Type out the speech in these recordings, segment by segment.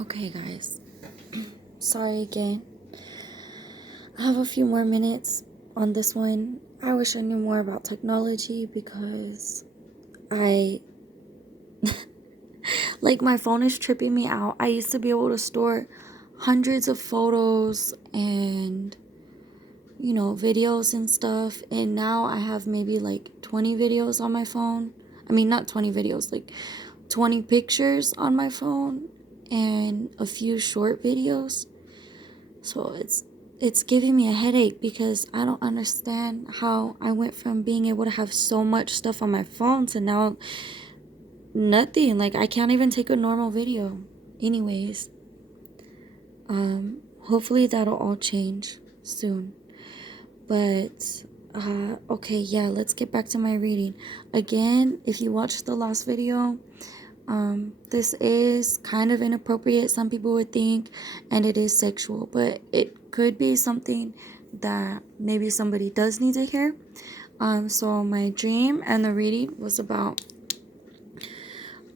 Okay, guys. Sorry again. I have a few more minutes on this one. I wish I knew more about technology because I like my phone is tripping me out. I used to be able to store hundreds of photos and videos and stuff, and now I have maybe like 20 videos on my phone. I mean, not 20 videos, like 20 pictures on my phone and a few short videos. So it's giving me a headache because I don't understand how I went from being able to have so much stuff on my phone to now nothing. Like I can't even take a normal video. Anyways, hopefully that'll all change soon. But okay, yeah, let's get back to my reading. Again, if you watched the last video, this is kind of inappropriate, some people would think, and it is sexual, but it could be something that maybe somebody does need to hear. So my dream and the reading was about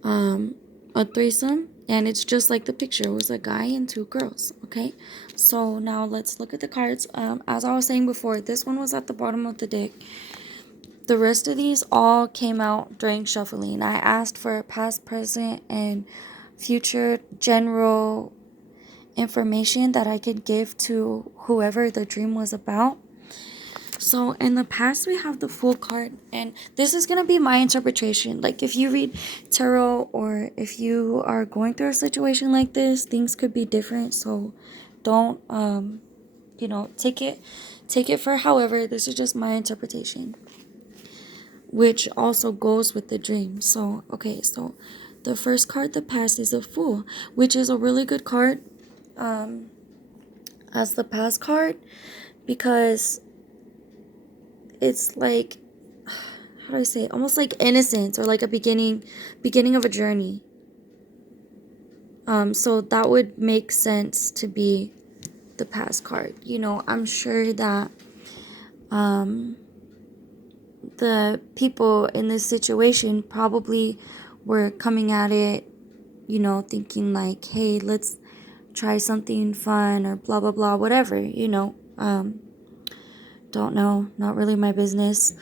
a threesome, and it's just like the picture. It was a guy and two girls. Okay, so now let's look at the cards. As I was saying before, this one was at the bottom of the deck. The rest of these all came out during shuffling. I asked for past, present, and future general information that I could give to whoever the dream was about. So in the past, we have the Fool card, and this is going to be my interpretation. Like if you read tarot or if you are going through a situation like this, things could be different. So don't take it for however. This is just my interpretation, which also goes with the dream. So okay, so the first card, the past, is a Fool, which is a really good card as the past card, because it's like, how do I say it? Almost like innocence, or like a beginning of a journey. So that would make sense to be the past card. I'm sure that the people in this situation probably were coming at it, thinking like, hey, let's try something fun or blah blah blah, whatever. Don't know, not really my business.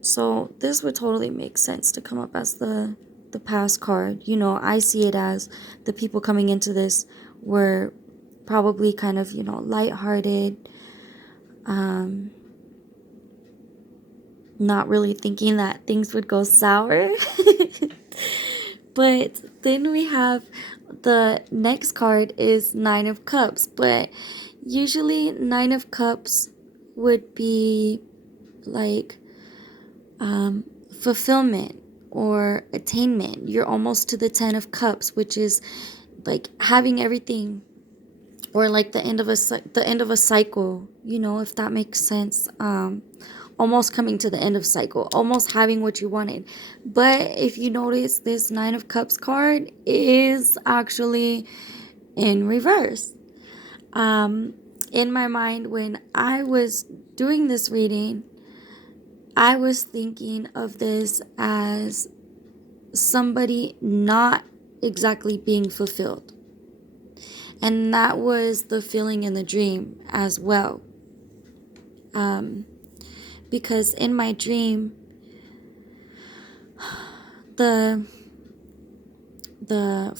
So this would totally make sense to come up as the past card. I see it as the people coming into this were probably kind of, lighthearted, not really thinking that things would go sour. But then we have the next card is Nine of Cups, but usually Nine of Cups would be like fulfillment or attainment. You're almost to the Ten of Cups, which is like having everything, or like the end of a cycle, if that makes sense. Almost coming to the end of cycle, almost having what you wanted. But if you notice, this Nine of Cups card is actually in reverse. In my mind, when I was doing this reading, I was thinking of this as somebody not exactly being fulfilled. And that was the feeling in the dream as well. Because in my dream, the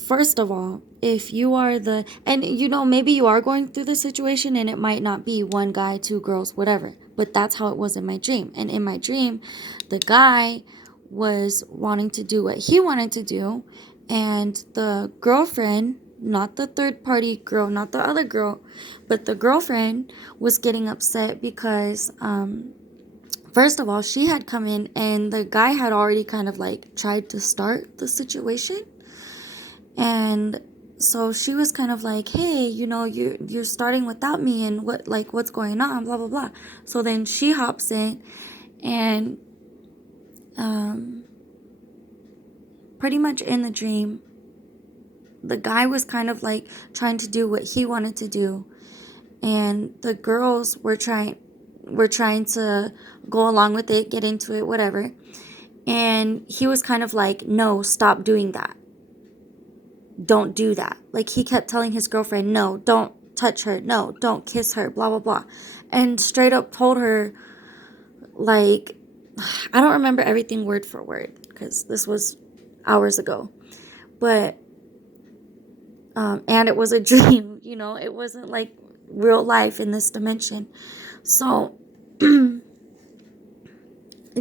first of all, if you are and maybe you are going through the situation and it might not be one guy, two girls, whatever, but that's how it was in my dream. And in my dream, the guy was wanting to do what he wanted to do, and the girlfriend, not the third party girl, not the other girl, but the girlfriend, was getting upset because first of all, she had come in and the guy had already kind of like tried to start the situation. And so she was kind of like, hey, you're starting without me, and what's going on, blah blah blah. So then she hops in, and pretty much in the dream, the guy was kind of like trying to do what he wanted to do, and the girls were trying to go along with it, get into it, whatever. And he was kind of like, no, stop doing that. don't do that. Like, he kept telling his girlfriend, no, don't touch her, no, don't kiss her, blah blah blah, and straight up told her, like, I don't remember everything word for word because this was hours ago, but and it was a dream, you know, it wasn't like real life in this dimension. So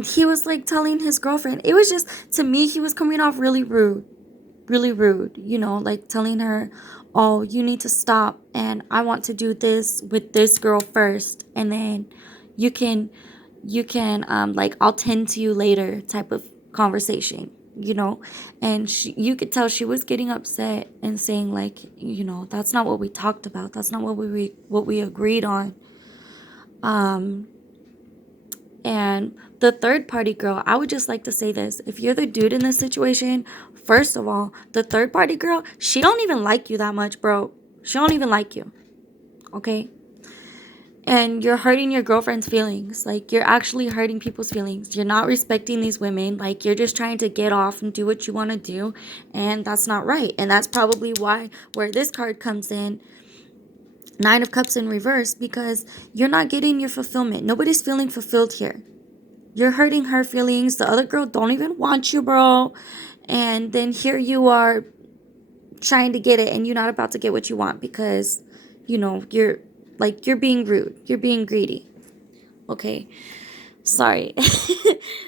he was like telling his girlfriend, it was just, to me, he was coming off really rude, you know, like telling her, oh, you need to stop, and I want to do this with this girl first, and then you can like, I'll tend to you later type of conversation, you know. And you could tell she was getting upset and saying, like, you know, that's not what we talked about, that's not what we agreed on. And the third party girl, I would just like to say this. If you're the dude in this situation, first of all, the third party girl, she don't even like you that much, bro. She don't even like you. Okay? And you're hurting your girlfriend's feelings. Like, you're actually hurting people's feelings. You're not respecting these women. Like, you're just trying to get off and do what you want to do. And that's not right. And that's probably where this card comes in. 9 of Cups in reverse, because you're not getting your fulfillment. Nobody's feeling fulfilled here. You're hurting her feelings. The other girl don't even want you, bro. And then here you are trying to get it, and you're not about to get what you want because, you know, you're being rude. You're being greedy. Okay. Sorry.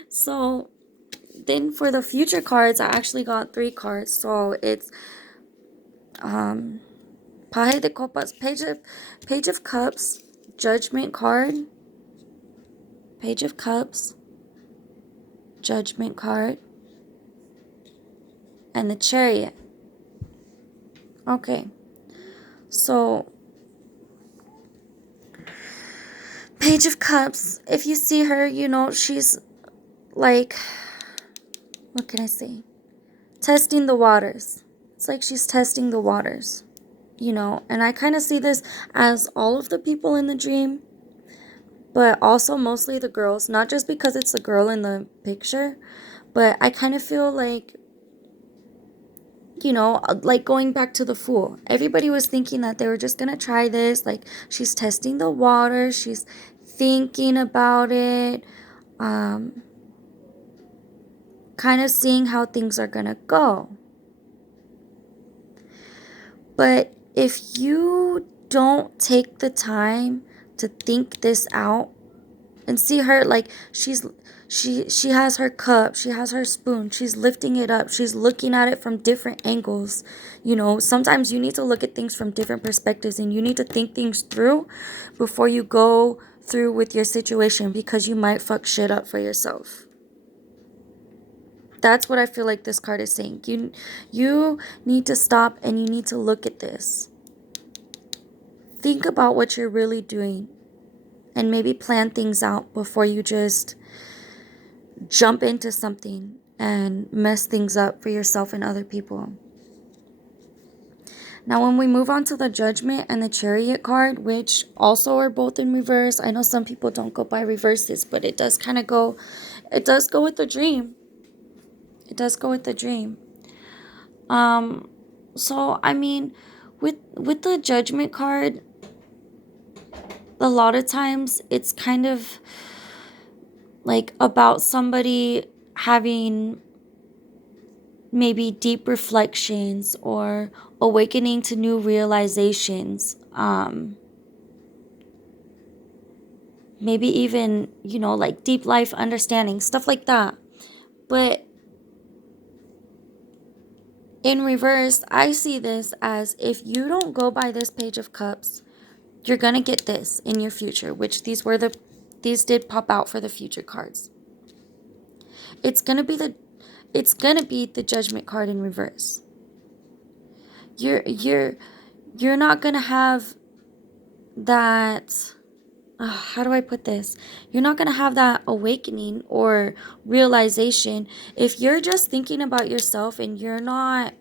So then for the future cards, I actually got 3 cards. So it's Paje de Copas, Page of Cups, Judgment card, Page of Cups, Judgment card, and the Chariot. Okay. So Page of Cups, if you see her, you know, she's like, what can I say? Testing the waters. It's like she's testing the waters, you know, and I kind of see this as all of the people in the dream, but also mostly the girls, not just because it's the girl in the picture, but I kind of feel like, you know, like going back to the Fool. Everybody was thinking that they were just going to try this. Like, she's testing the water. She's thinking about it. Kind of seeing how things are going to go. But if you don't take the time to think this out, and see her, like, she has her cup, she has her spoon, she's lifting it up, she's looking at it from different angles. You know, sometimes you need to look at things from different perspectives, and you need to think things through before you go through with your situation, because you might fuck shit up for yourself. That's what I feel like this card is saying. You need to stop, and you need to look at this. Think about what you're really doing, and maybe plan things out before you just jump into something and mess things up for yourself and other people. Now, when we move on to the Judgment and the Chariot card, which also are both in reverse, I know some people don't go by reverses, but it does kind of go, it does go with the dream. It does go with the dream. So I mean, with the Judgment card, a lot of times it's kind of like about somebody having maybe deep reflections or awakening to new realizations. Maybe even, you know, like deep life understanding, stuff like that. But in reverse, I see this as, if you don't go by this Page of Cups, you're gonna get this in your future, which these did pop out for the future cards. It's gonna be the Judgment card in reverse. You're not gonna have that, how do I put this? You're not gonna have that awakening or realization if you're just thinking about yourself and you're not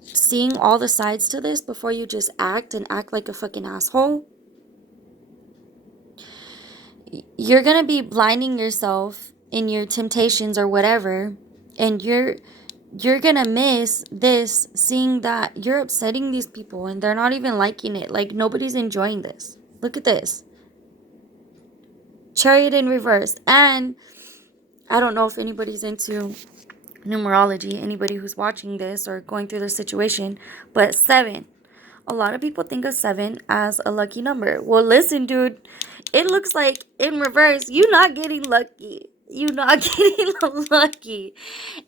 seeing all the sides to this before you just act like a fucking asshole. You're gonna be blinding yourself in your temptations or whatever, and you're you're gonna miss this, seeing that you're upsetting these people and they're not even liking it. Like, nobody's enjoying this. Look at this. Chariot in reverse. And I don't know if anybody's into numerology, anybody who's watching this or going through this situation, but 7. A lot of people think of 7 as a lucky number. Well, listen, dude, it looks like in reverse, you're not getting lucky. You're not getting lucky.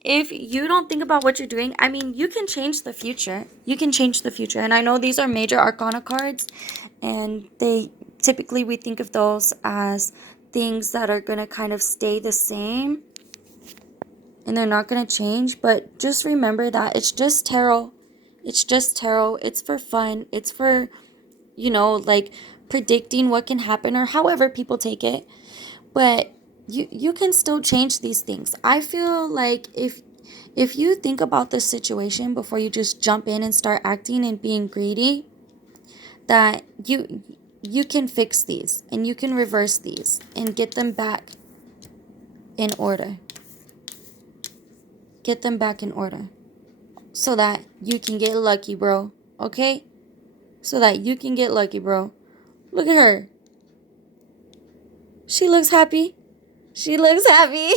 If you don't think about what you're doing, I mean, you can change the future. You can change the future. And I know these are major arcana cards, and typically we think of those as things that are going to kind of stay the same and they're not going to change. But just remember that it's just tarot. It's just tarot. It's for fun. It's for, like predicting what can happen or however people take it. But you can still change these things. I feel like if you think about the situation before you just jump in and start acting and being greedy, that you can fix these and you can reverse these and get them back in order. Get them back in order so that you can get lucky, bro. Okay? So that you can get lucky, bro. Look at her. She looks happy. She looks happy.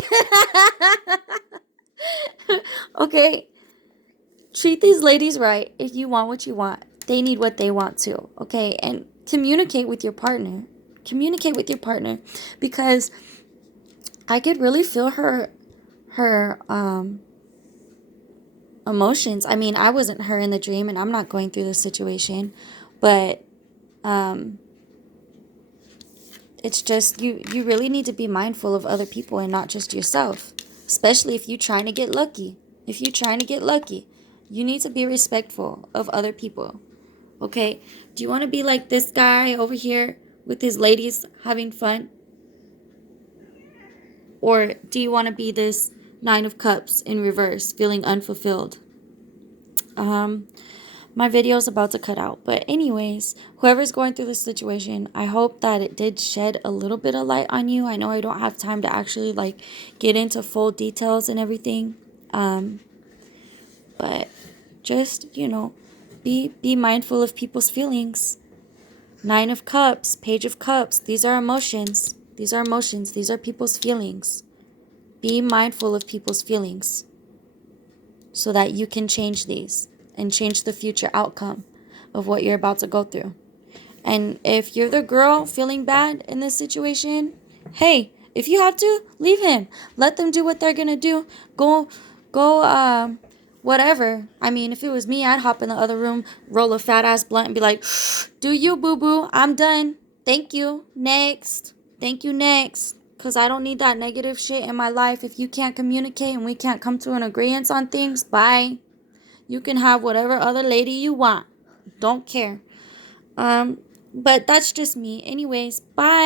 Okay? Treat these ladies right. If you want what you want, they need what they want too. Okay? And communicate with your partner. Communicate with your partner, because I could really feel her emotions. I mean, I wasn't her in the dream and I'm not going through this situation, but it's just you really need to be mindful of other people and not just yourself, especially if you're trying to get lucky. If you're trying to get lucky, you need to be respectful of other people. Okay? Do you want to be like this guy over here with his ladies having fun? Or do you want to be this 9 of Cups in reverse, feeling unfulfilled? My video is about to cut out. But anyways, whoever's going through this situation, I hope that it did shed a little bit of light on you. I know I don't have time to actually get into full details and everything. But just, be mindful of people's feelings. 9 of Cups, Page of Cups. These are emotions. These are emotions. These are people's feelings. Be mindful of people's feelings so that you can change these and change the future outcome of what you're about to go through. And if you're the girl feeling bad in this situation, hey, if you have to, leave him. Let them do what they're going to do. Go, whatever. I mean, if it was me, I'd hop in the other room, roll a fat ass blunt and be like, do you, boo-boo? I'm done. Thank you. Next. Thank you, next. Because I don't need that negative shit in my life. If you can't communicate and we can't come to an agreement on things, bye. You can have whatever other lady you want. Don't care. But that's just me. Anyways, bye.